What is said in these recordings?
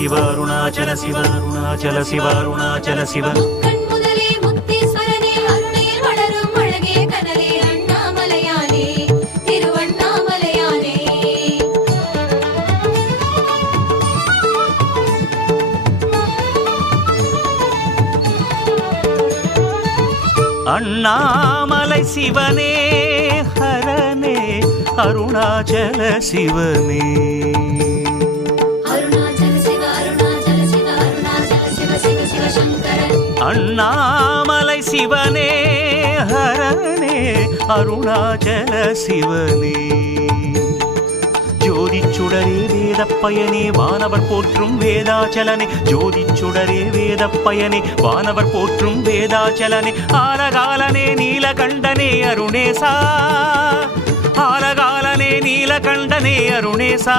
சிவ அருணாச்சல சிவ அருணாச்சல சிவ அருணாச்சல சிவ அண்ணாமலை சிவனே ஹரனே அருணாச்சல சிவனே அண்ணாமலை சிவனே ஹரனே அருணாச்சல சிவனே ஜோதி சுடரே வேத பயனே வானவர் போற்றும் வேதாச்சலனே ஜோதி சுடரே வேத பயனே வானவர் போற்றும் வேதாச்சலனே ஆலகாலனே நீலகண்டனே அருணேசா ஆலகாலனே நீலகண்டனே அருணேசா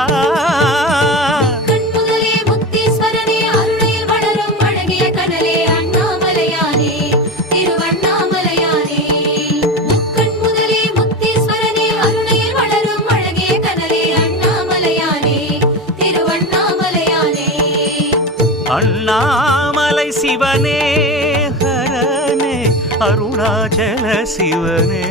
அண்ணாமலை சிவனே ஹரனே அருணாச்சல சிவனே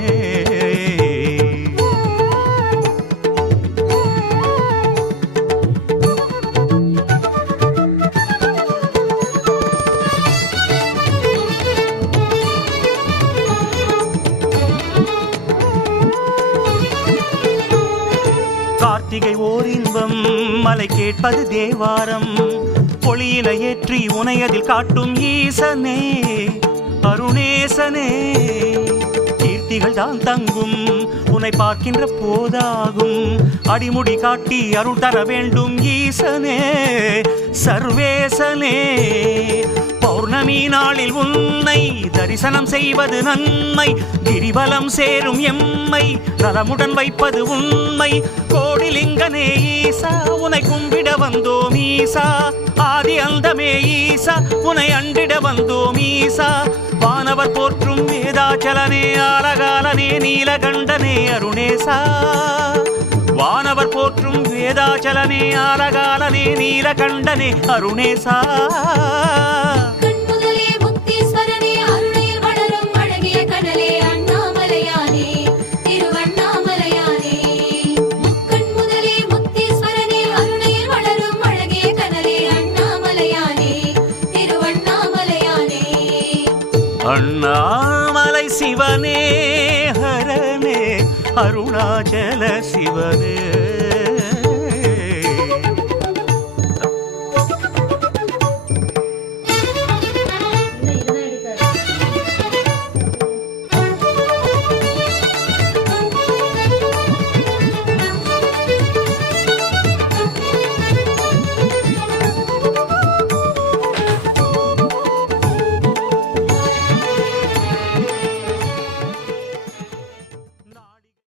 கார்த்திகை ஓர் இன்பம் மலை கேட்பது தேவாரம் பொழியின ஏற்றி உனையதில் காட்டும் ஈசனே அருணேசனே கீர்த்திகள் தான் தங்கும் உன்னை பார்க்கின்ற போதாகும் அடிமுடி காட்டி அருள் தர வேண்டும் ஈசனே சர்வேசனே பௌர்ணமி நாளில் உன்னை தரிசனம் செய்வது நன்மை கிரிவலம் சேரும் எம்மை நலமுடன் வைப்பது உண்மை கோடிலிங்கனே ஈசா உனை கும்பிட வந்தோம் ஈசா ஆதி அந்தமே ஈசா உனை அண்டிட வந்தோம் ஈசா வானவர் போற்றும் வேதாச்சலனே ஆலகாலனே நீலகண்டனே அருணேசா வானவர் போற்றும் வேதாச்சலனே ஆலகாலனே நீலகண்டனே அருணேசா அண்ணாமலை சிவனே ஹரனே அருணாச்சல சிவனே